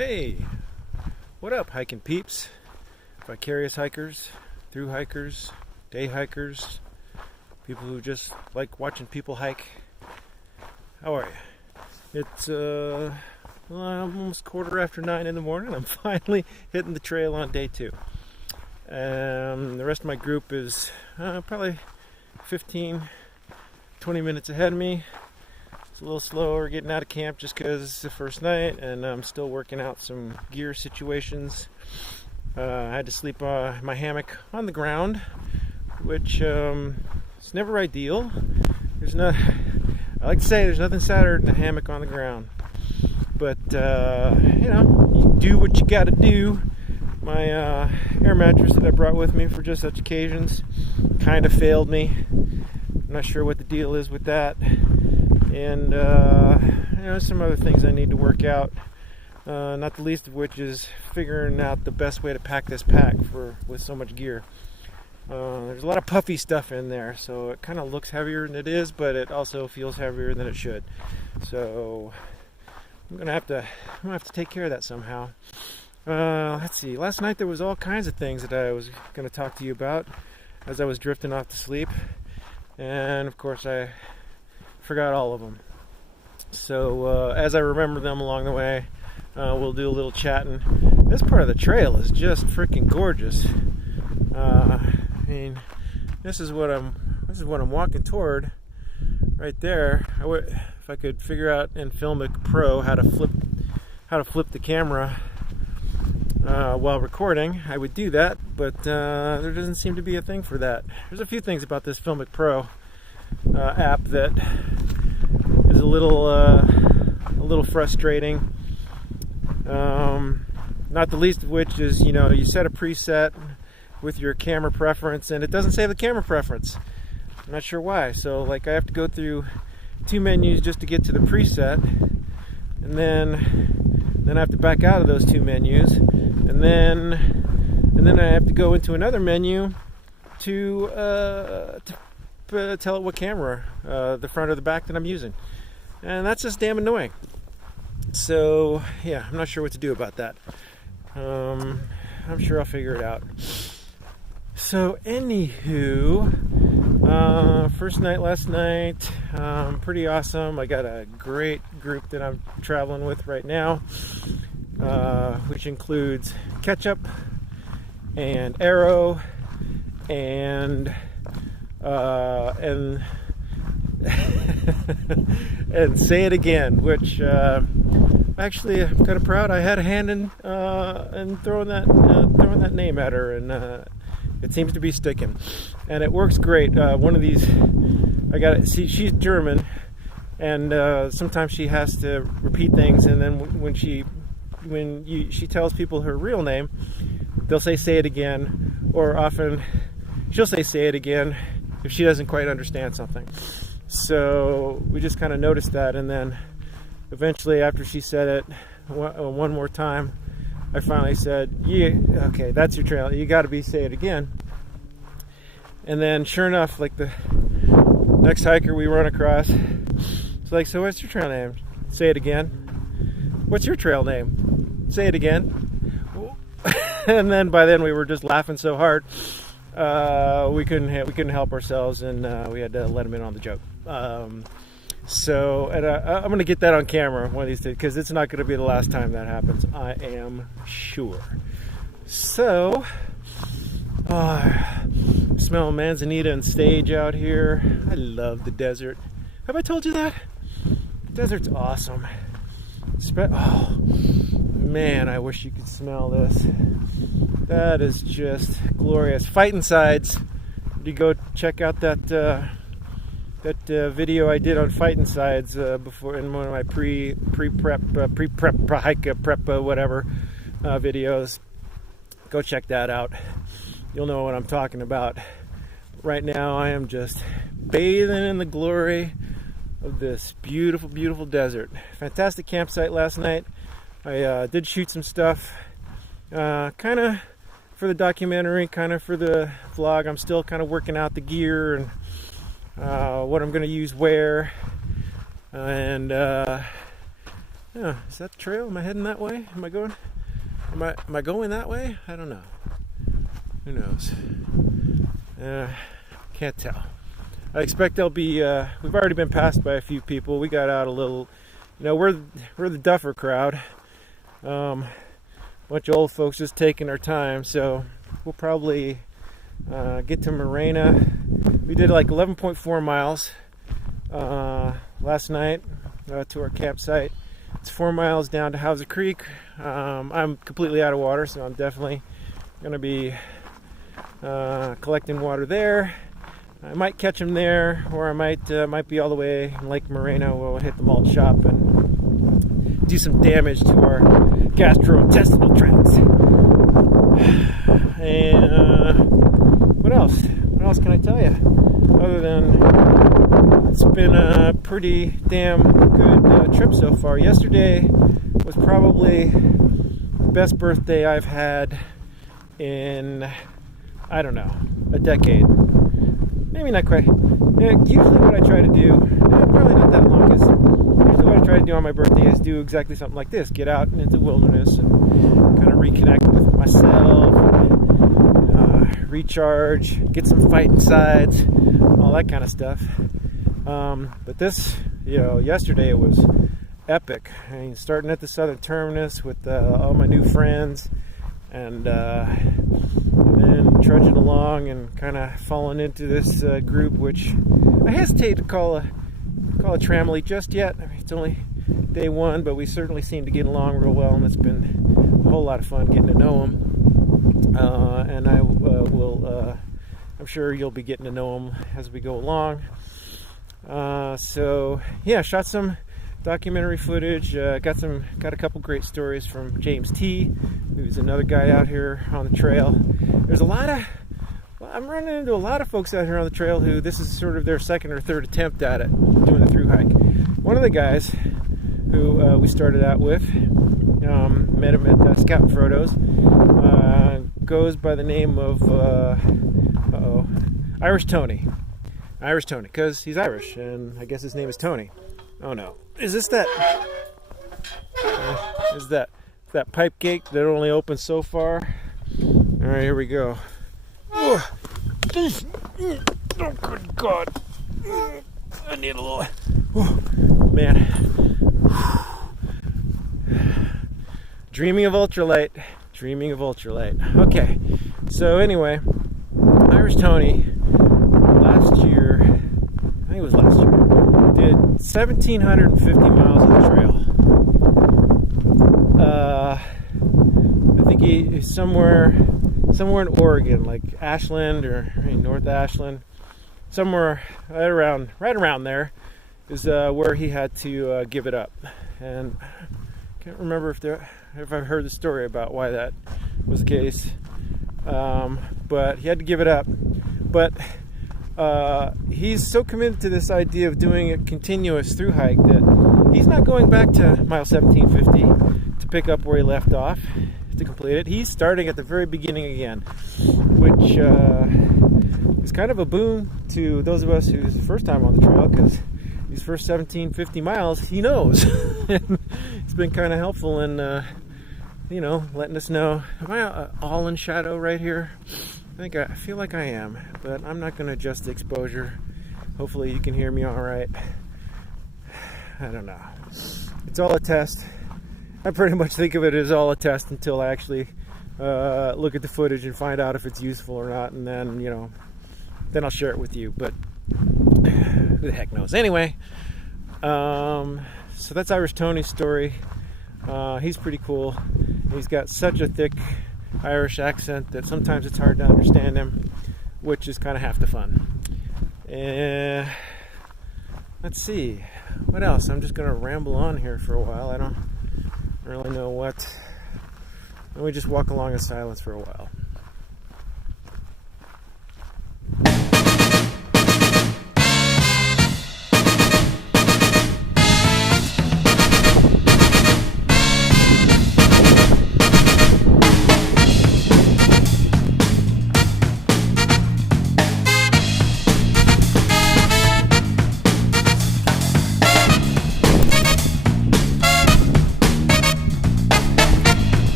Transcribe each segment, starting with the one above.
Hey, what up, hiking peeps? Vicarious hikers, through hikers, day hikers, people who just like watching people hike. How are you? It's almost 9:15 in the morning. I'm finally hitting the trail on day 2. The rest of my group is probably 15-20 minutes ahead of me. It's a little slower getting out of camp just because it's the first night and I'm still working out some gear situations. I had to sleep my hammock on the ground, which is never ideal. I like to say there's nothing sadder than a hammock on the ground. But, you do what you gotta do. My air mattress that I brought with me for just such occasions kind of failed me. I'm not sure what the deal is with that. And some other things I need to work out, not the least of which is figuring out the best way to pack this pack with so much gear. There's a lot of puffy stuff in there, so it kind of looks heavier than it is, but it also feels heavier than it should. So I'm gonna have to take care of that somehow. Let's see. Last night there was all kinds of things that I was going to talk to you about as I was drifting off to sleep, and of course I forgot all of them. So as I remember them along the way, we'll do a little chatting. This part of the trail is just freaking gorgeous. This is what I'm walking toward right there. If I could figure out in Filmic Pro how to flip the camera while recording, I would do that, but there doesn't seem to be a thing for that. There's a few things about this Filmic Pro app that is a little frustrating. Not the least of which is, you set a preset with your camera preference and it doesn't save the camera preference. I'm not sure why. So I have to go through 2 menus just to get to the preset, and then I have to back out of those 2 menus, and then I have to go into another menu to tell it what camera, the front or the back that I'm using, and that's just damn annoying. So yeah, I'm not sure what to do about that. I'm sure I'll figure it out. So anywho, first night last night, pretty awesome. I got a great group that I'm traveling with right now, which includes Ketchup and Arrow and and Say It Again, which actually I'm kind of proud I had a hand in throwing that name at her, and it seems to be sticking, and it works great. One of these, she's German, and sometimes she has to repeat things, and then when she tells people her real name, they'll say it again, or often she'll say it again if she doesn't quite understand something. So we just kind of noticed that, and then eventually after she said it one more time, I finally said, yeah, okay, that's your trail, you got to say it again. And then sure enough, the next hiker we run across, it's so what's your trail name? Say it again. What's your trail name? Say it again. And then by then we were just laughing so hard we couldn't help ourselves, and we had to let him in on the joke. I'm going to get that on camera one of these days, because it's not going to be the last time that happens, I am sure. So, smelling manzanita and sage out here. I love the desert. Have I told you that? The desert's awesome. Oh, man, I wish you could smell this. That is just glorious. Fighting Sides. You go check out that video I did on Fighting Sides before, in one of my pre-prep hike prep whatever videos. Go check that out. You'll know what I'm talking about. Right now I am just bathing in the glory of this beautiful, beautiful desert. Fantastic campsite last night. I did shoot some stuff, kind of for the documentary, kind of for the vlog. I'm still kind of working out the gear and what I'm going to use where, and Yeah, is that the trail? Am I heading that way? Am I going that way? I don't know. Who knows? Can't tell. I expect there'll be. We've already been passed by a few people. We got out a little. We're the duffer crowd. Bunch of old folks just taking our time. So we'll probably get to Morena. We did like 11.4 miles last night to our campsite. It's 4 miles down to Hauser Creek. I'm completely out of water, so I'm definitely going to be collecting water there. I might catch them there, or I might be all the way in Lake Morena where we'll hit the malt shop and do some damage to our gastrointestinal tracts. And what else? What else can I tell you? Other than it's been a pretty damn good trip so far. Yesterday was probably the best birthday I've had in, I don't know, a decade. Maybe not quite. Usually what I try to do, probably not that long, is usually what I try to do on my birthday is do exactly something like this. Get out into the wilderness and kind of reconnect with myself, recharge, get some fighting sides, all that kind of stuff. But this, yesterday it was epic. I mean, starting at the southern terminus with all my new friends, and then trudging along and kind of falling into this group, which I hesitate to call a tramily just yet. I mean, it's only day one, but we certainly seem to get along real well, and it's been a whole lot of fun getting to know them. And I will. I'm sure you'll be getting to know them as we go along. So yeah, shot some documentary footage. Got a couple great stories from James T, who's another guy out here on the trail. There's I'm running into a lot of folks out here on the trail who this is sort of their second or third attempt at it, doing the thru hike. One of the guys who we started out with, met him at Scout and Frodo's, goes by the name of Irish Tony, because he's Irish, and I guess his name is Tony. Oh no. Is this that? Is that pipe gate that only opens so far? All right, here we go. Oh, good God! I need a little. Oh, man. Dreaming of ultralight. Okay. So anyway, Irish Tony last year, I think it was last year, did 1,750 miles of the trail. I think he's somewhere in Oregon, like Ashland or North Ashland, somewhere right around there is where he had to give it up. And I can't remember if I've heard the story about why that was the case, but he had to give it up. But he's so committed to this idea of doing a continuous thru hike that he's not going back to mile 1750 to pick up where he left off to complete it. He's starting at the very beginning again, which is kind of a boon to those of us who's the first time on the trail, because these first 1750 miles he knows. It's been kind of helpful in letting us know, am I all in shadow right here? I feel like I am, but I'm not going to adjust the exposure. Hopefully you can hear me all right. I don't know. It's all a test. I pretty much think of it as all a test until I actually look at the footage and find out if it's useful or not, and then then I'll share it with you. But who the heck knows? Anyway, so that's Irish Tony's story. He's pretty cool. He's got such a thick Irish accent that sometimes it's hard to understand him, which is kind of half the fun. Let's see, what else? I'm just going to ramble on here for a while. I don't really know what. Let me just walk along in silence for a while.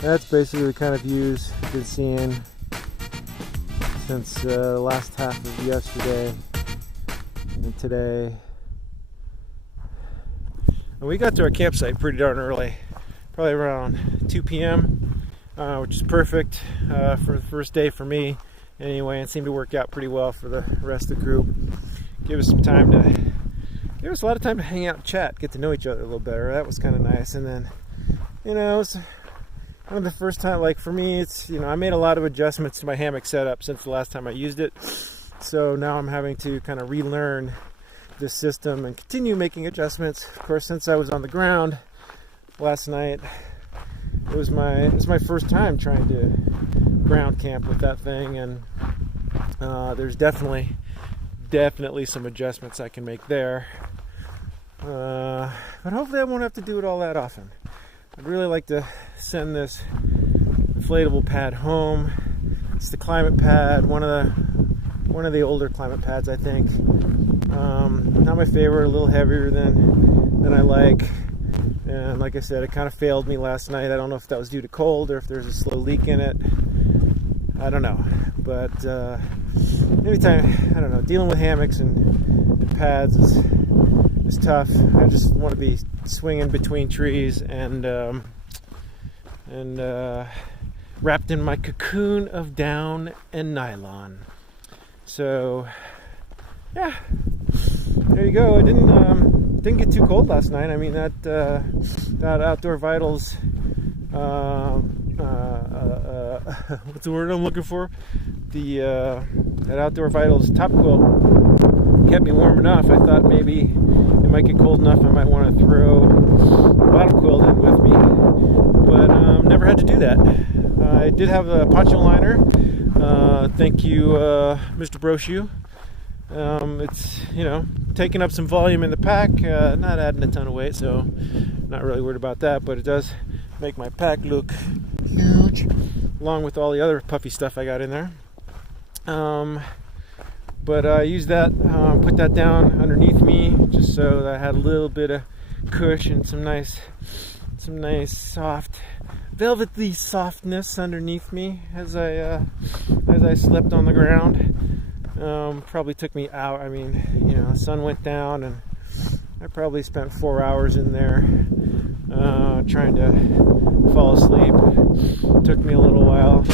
that's basically the kind of views I've been seeing since the last half of yesterday and today. And we got to our campsite pretty darn early, probably around 2 p.m., which is perfect for the first day for me anyway, and seemed to work out pretty well for the rest of the group. Give us a lot of time to hang out and chat, get to know each other a little better. That was kind of nice. And then, it was one of the first time, like for me, it's, I made a lot of adjustments to my hammock setup since the last time I used it. So now I'm having to kind of relearn this system and continue making adjustments. Of course, since I was on the ground last night, it was my first time trying to ground camp with that thing, and there's definitely some adjustments I can make there. But hopefully I won't have to do it all that often. I'd really like to send this inflatable pad home. It's the climate pad, one of the older climate pads, I think. Not my favorite, a little heavier than I like. And like I said, it kind of failed me last night. I don't know if that was due to cold or if there's a slow leak in it. I don't know. But anytime, I don't know, dealing with hammocks and pads is tough. I just want to be swinging between trees and wrapped in my cocoon of down and nylon. So yeah, there you go. It didn't get too cold last night. I mean, that Outdoor Vitals, what's the word I'm looking for? That Outdoor Vitals top quilt kept me warm enough. I thought maybe it might get cold enough I might want to throw a bottom quilt in with me, but never had to do that. I did have a poncho liner. Thank you, Mr. Brochu. It's, taking up some volume in the pack, not adding a ton of weight, so not really worried about that, but it does make my pack look huge, along with all the other puffy stuff I got in there. But I used that, put that down underneath me, just so that I had a little bit of cushion, some nice soft, velvety softness underneath me as I slept on the ground. Probably took me out. I mean, the sun went down, and I probably spent 4 hours in there trying to fall asleep. Took me a little while.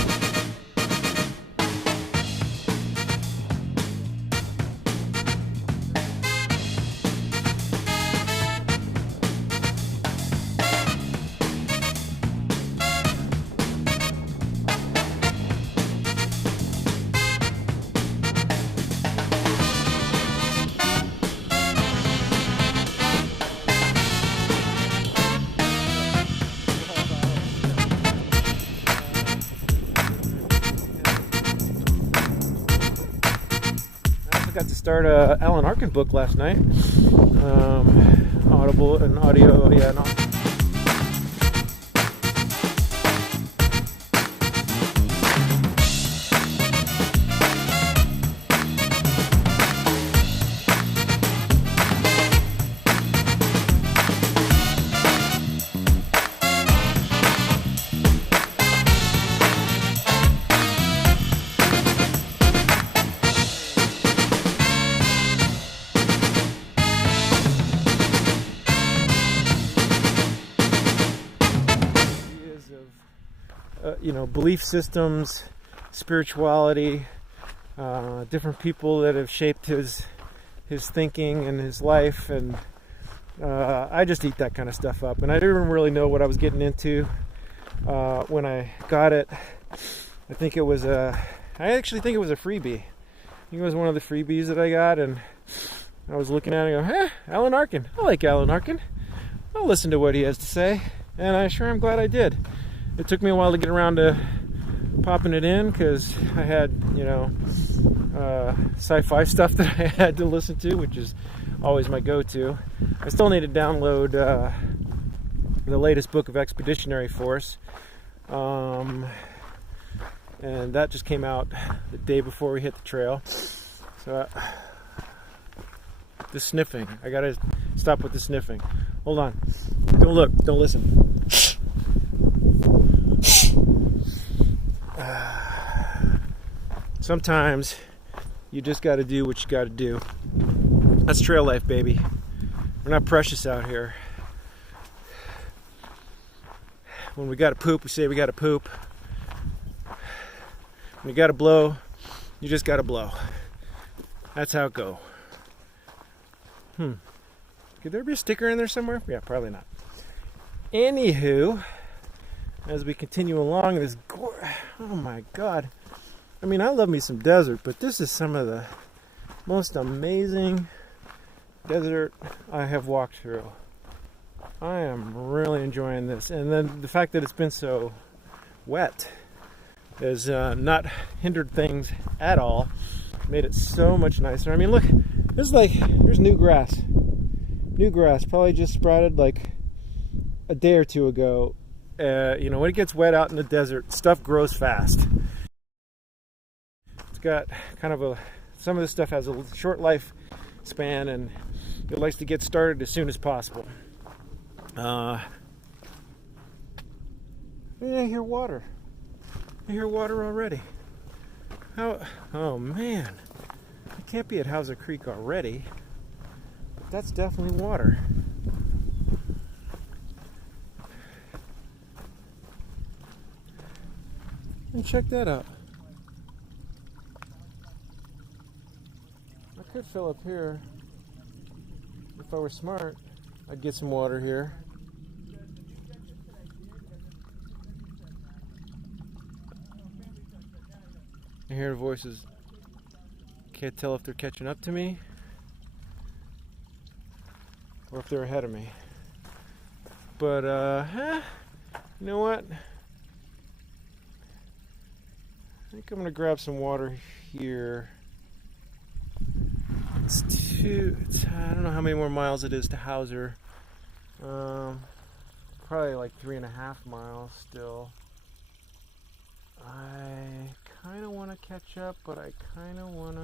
Got to start a Alan Arkin book last night. Audible and audio, yeah. Belief systems, spirituality, different people that have shaped his thinking and his life, and I just eat that kind of stuff up. And I didn't really know what I was getting into when I got it. I actually think it was a freebie. I think it was one of the freebies that I got, and I was looking at it and go, Alan Arkin. I like Alan Arkin. I'll listen to what he has to say, and I'm glad I did. It took me a while to get around to popping it in because I had, sci-fi stuff that I had to listen to, which is always my go-to. I still need to download the latest book of Expeditionary Force, and that just came out the day before we hit the trail. So the sniffing, I gotta stop with the sniffing. Hold on, don't look, don't listen. Sometimes you just got to do what you got to do. That's trail life, baby. We're not precious out here. When we got to poop, we say we got to poop. When you got to blow, you just got to blow. That's how it go. Could there be a sticker in there somewhere? Yeah, probably not. Anywho, as we continue along this, oh my God. I mean, I love me some desert, but this is some of the most amazing desert I have walked through. I am really enjoying this. And then the fact that it's been so wet has not hindered things at all. Made it so much nicer. I mean, look, there's new grass. New grass, probably just sprouted like a day or two ago. When it gets wet out in the desert, stuff grows fast. It's got kind of some of this stuff has a short life span, and it likes to get started as soon as possible. I hear water. I hear water already. Oh man, I can't be at Hauser Creek already. But that's definitely water. And check that out. I could fill up here. If I were smart, I'd get some water here. I hear voices. Can't tell if they're catching up to me or if they're ahead of me. But, you know what? I think I'm going to grab some water here. I don't know how many more miles it is to Hauser. Probably like 3.5 miles still. I kind of want to catch up, but I kind of want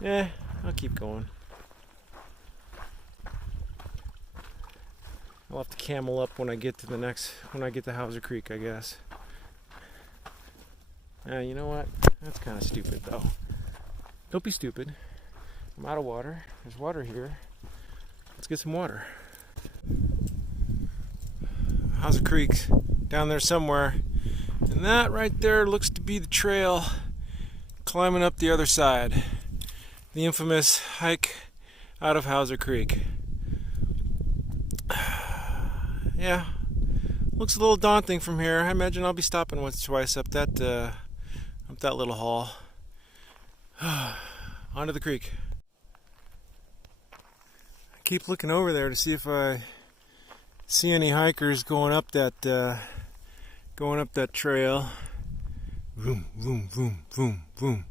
to... I'll keep going. I'll have to camel up when I get to Hauser Creek, I guess. You know what? That's kind of stupid, though. Don't be stupid. I'm out of water. There's water here. Let's get some water. Hauser Creek's down there somewhere. And that right there looks to be the trail climbing up the other side. The infamous hike out of Hauser Creek. Yeah, looks a little daunting from here. I imagine I'll be stopping once or twice up that little haul. Onto the creek. I keep looking over there to see if I see any hikers going up that trail. Vroom, vroom, vroom, vroom, vroom.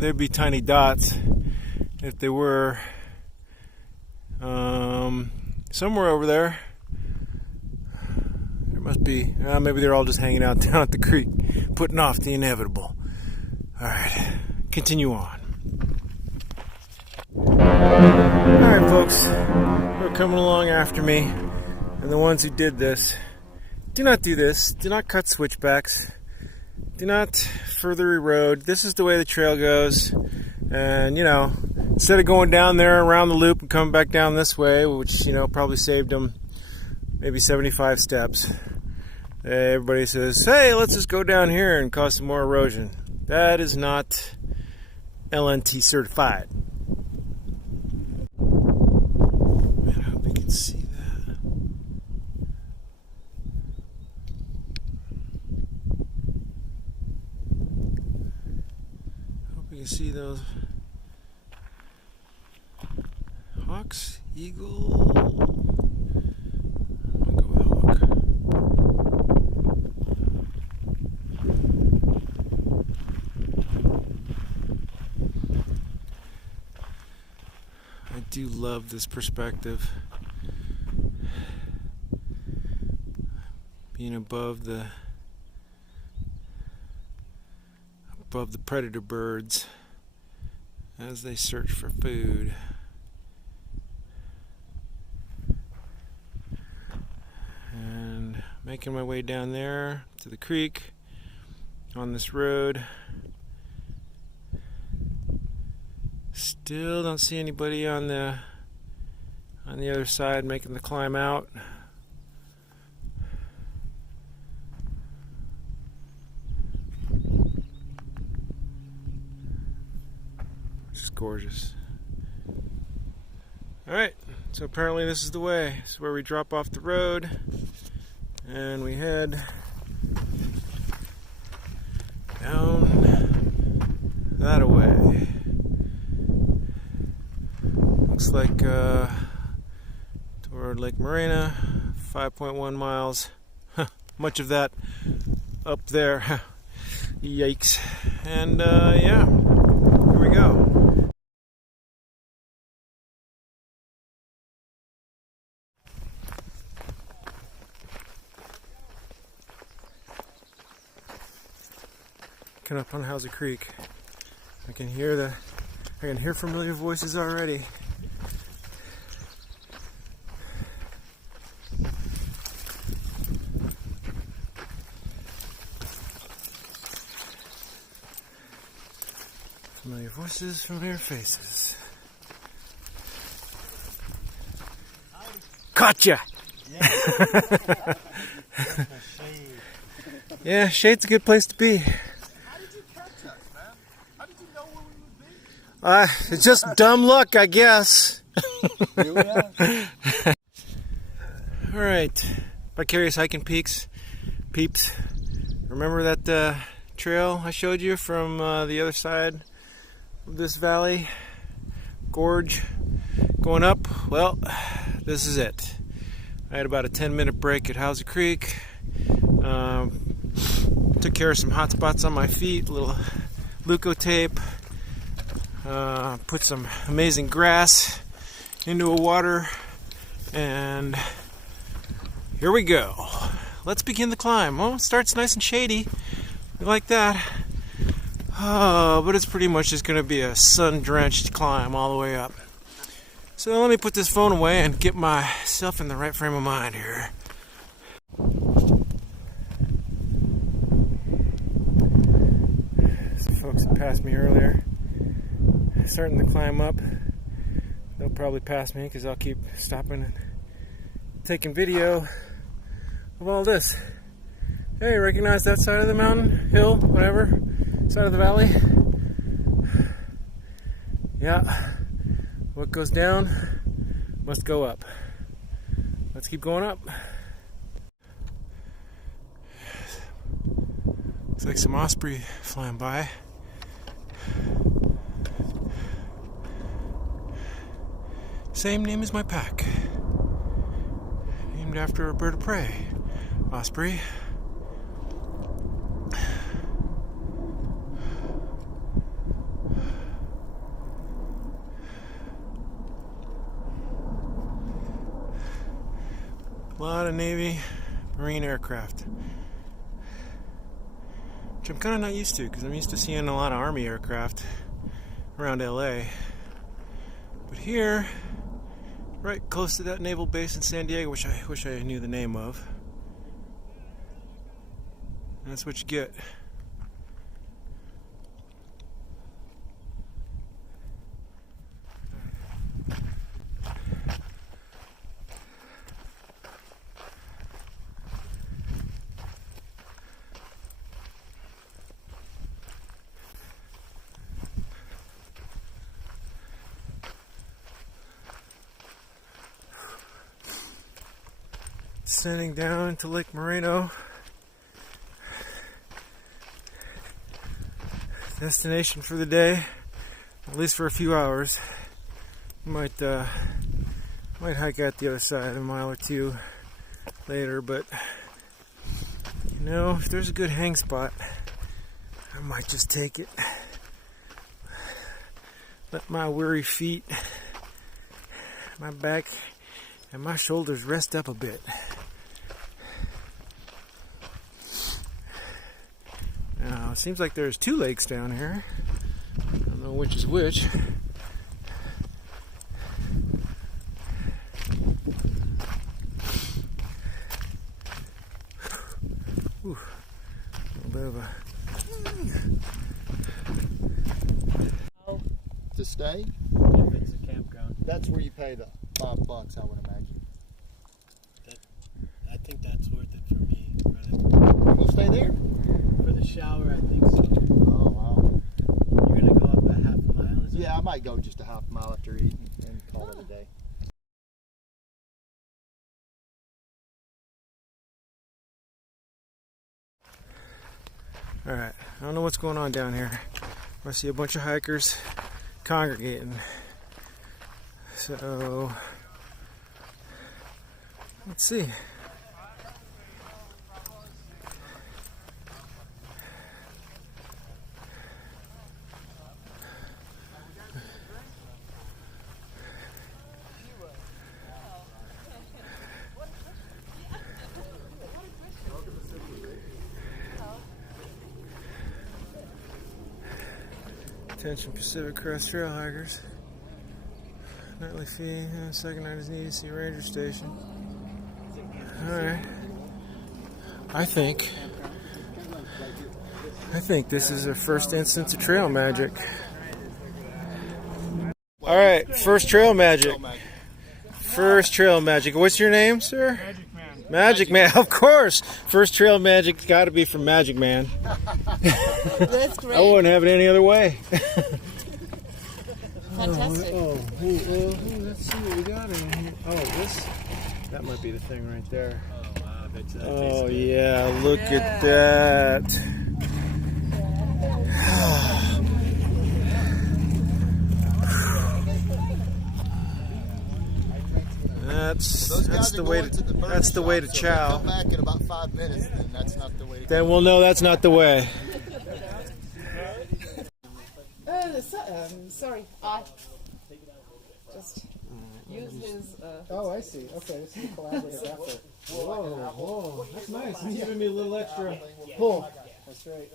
There'd be tiny dots if they were. Somewhere over there. There must be. Maybe they're all just hanging out down at the creek, putting off the inevitable. Alright, continue on. Alright, folks, who are coming along after me, and the ones who did this, do not do this. Do not cut switchbacks. Do not further erode. This is the way the trail goes. And, instead of going down there around the loop and coming back down this way, which, probably saved them maybe 75 steps, everybody says, hey, let's just go down here and cause some more erosion. That is not LNT certified. Man, I hope you can see that. Hope you can see those hawks, eagle. I'll go with hawk. I do love this perspective. Being above the predator birds as they search for food. Making my way down there to the creek on this road. Still don't see anybody on the other side making the climb out. Just gorgeous. Alright, so apparently this is the way. This is where we drop off the road and we head down that way. Looks like toward Lake Morena, 5.1 miles. Much of that up there. Yikes. And yeah, here we go. Coming up on Hauser Creek. I can hear familiar voices already. Familiar voices, familiar faces. Gotcha! Yeah. Yeah, shade's a good place to be. It's just dumb luck, I guess. Alright, Vicarious Hiking Peaks, peeps. Remember that trail I showed you from the other side of this valley? Gorge going up? Well, this is it. I had about a 10-minute break at Hauser Creek. Took care of some hot spots on my feet, a little leukotape. Put some amazing grass into a water, and here we go. Let's begin the climb. Well, it starts nice and shady. We like that. But it's pretty much just going to be a sun-drenched climb all the way up. So let me put this phone away and get myself in the right frame of mind here. Some folks that passed me earlier starting to climb up. They'll probably pass me because I'll keep stopping and taking video of all this. Hey, recognize that side of the mountain, hill, whatever, side of the valley? Yeah, what goes down must go up. Let's keep going up. Looks like some osprey flying by. Same name as my pack. Named after a bird of prey. Osprey. A lot of Navy, Marine aircraft. Which I'm kind of not used to, because I'm used to seeing a lot of Army aircraft around LA. But here, right close to that naval base in San Diego, which I wish I knew the name of. That's what you get. Descending down into Lake Moreno. Destination for the day, at least for a few hours. Might hike out the other side a mile or two later, but you know, if there's a good hang spot, I might just take it. Let my weary feet, my back, and my shoulders rest up a bit. Now, it seems like there's two lakes down here. I don't know which is which. stay. If it's a campground. That's where you pay the $5, I would imagine. I think that's worth it for me. You'll stay there? For the shower, I think so. Oh, wow. You're going to go up a half a mile, is it? Yeah, I might go just a half mile after eating and call it a day. Alright, I don't know what's going on down here. I see a bunch of hikers congregating. So, let's see. Attention Pacific Crest Trail hikers. Nightly fee, second night is needed, see ranger station. Alright. I think this is our first instance of trail magic. Alright, first trail magic. First trail magic. What's your name, sir? Magic Man. Magic Man, of course. First trail magic got to be from Magic Man. That's great. I wouldn't have it any other way. Fantastic. Let's see what we got in here. That might be the thing right there. Oh, wow. That's, Oh, yeah, look at that. That's the way to chow. Come back in about 5 minutes, then that's not the way to go. Then we'll know that's not the way. Sorry, I just use his. Oh, I see. Okay, this is a collaborative effort. Whoa, that's nice. It's giving me a little extra Pull. That's right.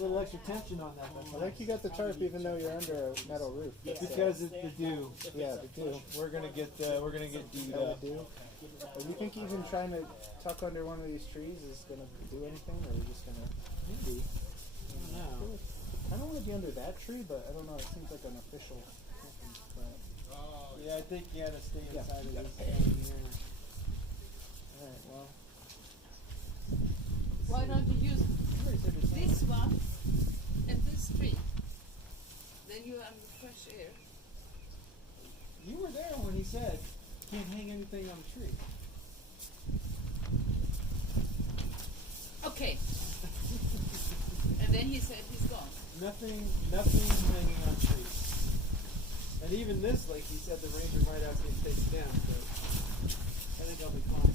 little extra tension on that. I like you got the tarp even though you're under a metal roof. That's, Because it's the dew. yeah, the dew. We're gonna get dewed Oh, up. the dew. Do you think even trying to tuck under one of these trees is going to do anything, or are we just going to maybe? I don't know. I don't want to be under that tree, but I don't know. It seems like an official. But, Yeah, I think you gotta stay Yeah. inside of this down here. all right. Well, Why don't you use this one and this tree? Then you are in fresh air. You were there when he said can't hang anything on a tree. Okay. And then he said he's gone. Nothing hanging on trees. And even this, like he said, the ranger might ask me to take it down, but I think I'll be fine.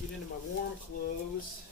Get into my warm clothes.